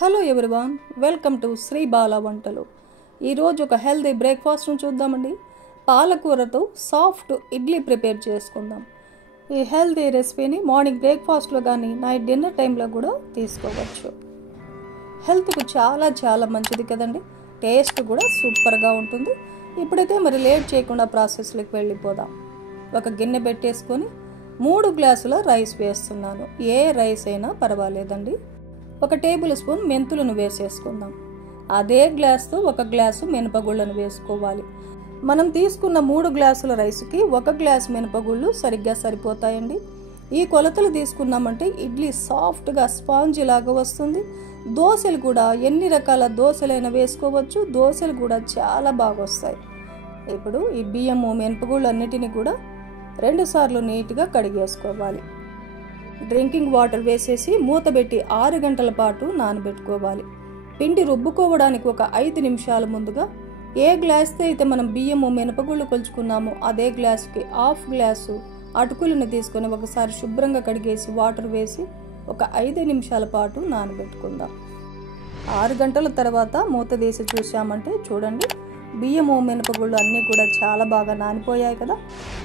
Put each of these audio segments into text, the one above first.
Hello everyone, welcome to Sri Bala Vantalu. ఈరోజు ఒక healthy బ్రేక్ఫాస్ట్ను చూద్దామండి. పాలకూరతో సాఫ్ట్ ఇడ్లీ ప్రిపేర్ చేసుకుందాం. ఈ హెల్దీ రెసిపీని మార్నింగ్ బ్రేక్ఫాస్ట్లో కానీ నైట్ డిన్నర్ టైంలో కూడా తీసుకోవచ్చు. హెల్త్కు చాలా చాలా మంచిది కదండి. టేస్ట్ కూడా సూపర్గా ఉంటుంది. ఇప్పుడైతే మరి లేట్ చేయకుండా ప్రాసెస్లోకి వెళ్ళిపోదాం. ఒక గిన్నె పెట్టేసుకొని 3 గ్లాసుల రైస్ వేస్తున్నాను. ఏ రైస్ అయినా పర్వాలేదండి. 1 టేబుల్ స్పూన్ మెంతులను వేసేసుకుందాం. అదే గ్లాస్తో 1 గ్లాసు మినపగుళ్ళను వేసుకోవాలి. మనం తీసుకున్న 3 గ్లాసుల రైస్కి 1 గ్లాసు మినపగుళ్ళు సరిగ్గా సరిపోతాయండి. ఈ కొలతలు తీసుకున్నామంటే ఇడ్లీ సాఫ్ట్గా స్పాంజీ లాగా వస్తుంది. దోశలు కూడా ఎన్ని రకాల దోశలైనా వేసుకోవచ్చు. దోశలు కూడా చాలా బాగా వస్తాయి. ఇప్పుడు ఈ బియ్యము మినపగుళ్ళు అన్నిటిని కూడా 2 సార్లు నీట్గా కడిగేసుకోవాలి. డ్రింకింగ్ వాటర్ వేసేసి మూత పెట్టి 6 గంటల పాటు నానబెట్టుకోవాలి. పిండి రుబ్బుకోవడానికి ఒక 5 నిమిషాల ముందుగా ఏ గ్లాస్తో అయితే మనం బియ్యము మినపగుళ్ళు కొలుచుకున్నామో అదే గ్లాసుకి 1/2 గ్లాసు అటుకులను తీసుకొని ఒకసారి శుభ్రంగా కడిగేసి వాటర్ వేసి ఒక 5 నిమిషాల పాటు నానబెట్టుకుందాం. 6 గంటల తర్వాత మూత తీసి చూసామంటే చూడండి, బియ్యము మినపగుళ్ళు అన్నీ కూడా చాలా బాగా నానిపోయాయి కదా.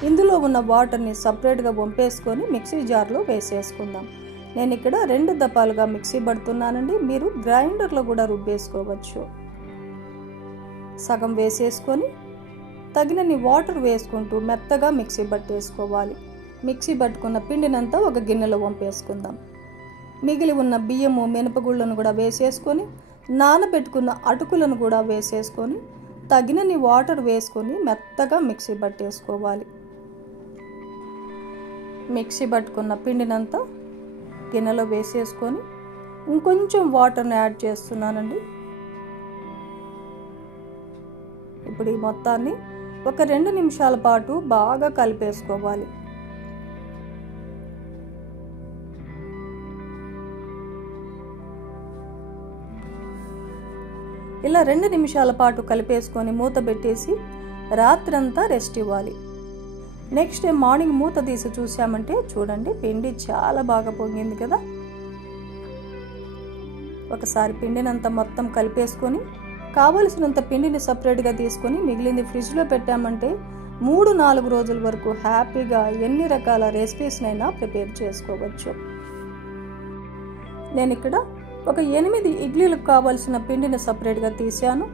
ఇందులో ఉన్న వాటర్ని సపరేట్గా వంపేసుకొని మిక్సీ జార్లో వేసేసుకుందాం. నేను ఇక్కడ 2 దపాలుగా మిక్సీ పడుతున్నానండి. మీరు గ్రైండర్లో కూడా రుబ్బేసుకోవచ్చు. సగం వేసేసుకొని తగినన్ని వాటర్ వేసుకుంటూ మెత్తగా మిక్సీ పట్టేసుకోవాలి. మిక్సీ పట్టుకున్న పిండినంతా ఒక గిన్నెలో వంపేసుకుందాం. మిగిలి ఉన్న బియ్యము మినపగుళ్ళను కూడా వేసేసుకొని నానబెట్టుకున్న అటుకులను కూడా వేసేసుకొని తగినన్ని వాటర్ వేసుకొని మెత్తగా మిక్సీ పట్టేసుకోవాలి. మిక్సీ పట్టుకున్న పిండినంతా గిన్నెలో వేసేసుకొని ఇంకొంచెం వాటర్ని యాడ్ చేస్తున్నానండి. ఇప్పుడు ఈ మొత్తాన్ని ఒక 2 నిమిషాల పాటు బాగా కలిపేసుకోవాలి. ఇలా 2 నిమిషాల పాటు కలిపేసుకొని మూత పెట్టేసి రాత్రంతా రెస్ట్ ఇవ్వాలి. నెక్స్ట్ డే మార్నింగ్ మూత తీసి చూసామంటే చూడండి, పిండి చాలా బాగా పొంగింది కదా. ఒకసారి పిండినంత మొత్తం కలిపేసుకొని కావలసినంత పిండిని సపరేట్గా తీసుకొని మిగిలింది ఫ్రిడ్జ్లో పెట్టామంటే 3-4 రోజుల వరకు హ్యాపీగా ఎన్ని రకాల రెసిపీస్నైనా ప్రిపేర్ చేసుకోవచ్చు. నేను ఇక్కడ ఒక 8 ఇడ్లీలకు కావాల్సిన పిండిని సపరేట్గా తీసాను.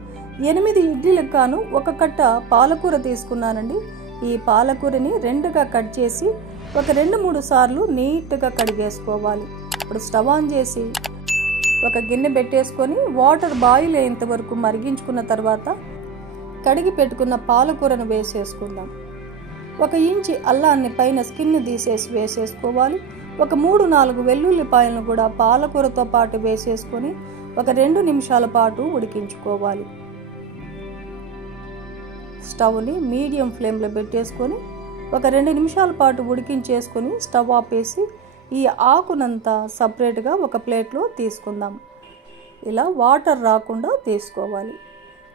8 ఇడ్లీలకు గాను 1 కట్ట పాలకూర తీసుకున్నానండి. ఈ పాలకూరని 2గా కట్ చేసి ఒక 2-3 సార్లు నీట్గా కడిగేసుకోవాలి. ఇప్పుడు స్టవ్ ఆన్ చేసి ఒక గిన్నె పెట్టేసుకొని వాటర్ బాయిల్ అయ్యేంత వరకు మరిగించుకున్న తర్వాత కడిగి పెట్టుకున్న పాలకూరను వేసేసుకుందాం. 1 ఇంచి అల్లాన్ని పైన స్కిన్ తీసేసి వేసేసుకోవాలి. ఒక 3-4 వెల్లుల్లిపాయలను కూడా పాలకూరతో పాటు వేసేసుకొని ఒక 2 నిమిషాల పాటు ఉడికించుకోవాలి. స్టవ్ని మీడియం ఫ్లేమ్లో పెట్టేసుకొని ఒక 2 నిమిషాల పాటు ఉడికించేసుకొని స్టవ్ ఆపేసి ఈ ఆకునంతా సపరేట్గా ఒక ప్లేట్లో తీసుకుందాం. ఇలా వాటర్ రాకుండా తీసుకోవాలి.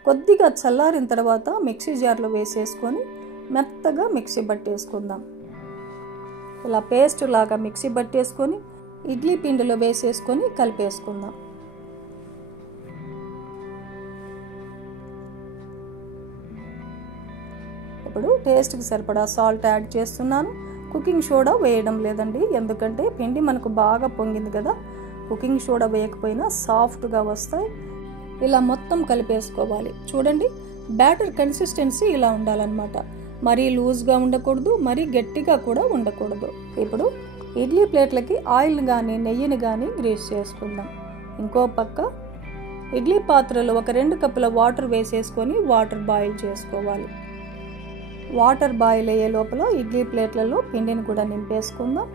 కొద్దిగా చల్లారిన తర్వాత మిక్సీ జార్లో వేసేసుకొని మెత్తగా మిక్సీ పట్టేసుకుందాం. ఇలా పేస్ట్ లాగా మిక్సీ పట్టేసుకొని ఇడ్లీ పిండిలో వేసేసుకొని కలిపేసుకుందాం. ఇప్పుడు టేస్ట్కి సరిపడా సాల్ట్ యాడ్ చేస్తున్నాను. కుకింగ్ సోడా వేయడం లేదండి, ఎందుకంటే పిండి మనకు బాగా పొంగింది కదా. కుకింగ్ సోడా వేయకపోయినా సాఫ్ట్గా వస్తాయి. ఇలా మొత్తం కలిపేసుకోవాలి. చూడండి, బ్యాటర్ కన్సిస్టెన్సీ ఇలా ఉండాలన్నమాట. మరీ లూజ్గా ఉండకూడదు, మరీ గట్టిగా కూడా ఉండకూడదు. ఇప్పుడు ఇడ్లీ ప్లేట్లకి ఆయిల్ కానీ నెయ్యిని కానీ గ్రీస్ చేసుకుందాం. ఇంకో పక్క ఇడ్లీ పాత్రలో ఒక 2 కప్పుల వాటర్ వేసేసుకొని వాటర్ బాయిల్ చేసుకోవాలి. వాటర్ బాయిల్ అయ్యే లోపల ఇడ్లీ ప్లేట్లలో పిండిని కూడా నింపేసుకుందాం.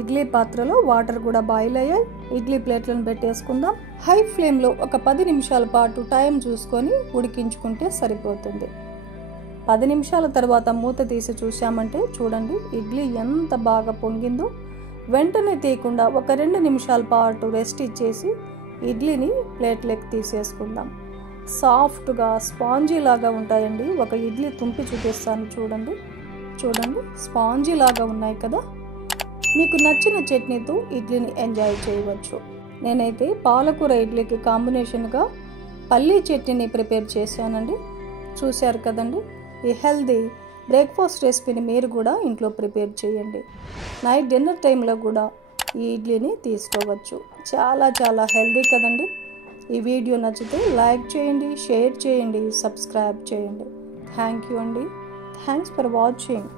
ఇడ్లీ పాత్రలో వాటర్ కూడా బాయిల్ అయ్యాయి. ఇడ్లీ ప్లేట్లను పెట్టేసుకుందాం. హై ఫ్లేమ్లో ఒక 10 నిమిషాల పాటు టైం చూసుకొని ఉడికించుకుంటే సరిపోతుంది. 10 నిమిషాల తర్వాత మూత తీసి చూసామంటే చూడండి, ఇడ్లీ ఎంత బాగా పొంగిందో. వెంటనే తీయకుండా ఒక 2 నిమిషాల పాటు రెస్ట్ ఇచ్చేసి ఇడ్లీని ప్లేట్లోకి తీసేసుకుందాం. సాఫ్ట్గా స్పాంజీ లాగా ఉంటాయండి. ఒక ఇడ్లీ తుంపి చూపిస్తాను చూడండి. స్పాంజీ లాగా ఉన్నాయి కదా. మీకు నచ్చిన చట్నీతో ఇడ్లీని ఎంజాయ్ చేయవచ్చు. నేనైతే పాలకూర ఇడ్లీకి కాంబినేషన్గా పల్లీ చట్నీని ప్రిపేర్ చేశానండి. చూశారు కదండి. ఈ హెల్దీ బ్రేక్ఫాస్ట్ రెసిపీని మీరు కూడా ఇంట్లో ప్రిపేర్ చేయండి. నైట్ డిన్నర్ టైంలో కూడా ఈ ఇడ్లీని తీసుకోవచ్చు. చాలా చాలా హెల్దీ కదండి. ఈ వీడియో నచ్చితే లైక్ చేయండి, షేర్ చేయండి, సబ్స్క్రైబ్ చేయండి. థ్యాంక్ యూ అండి. Thanks for watching.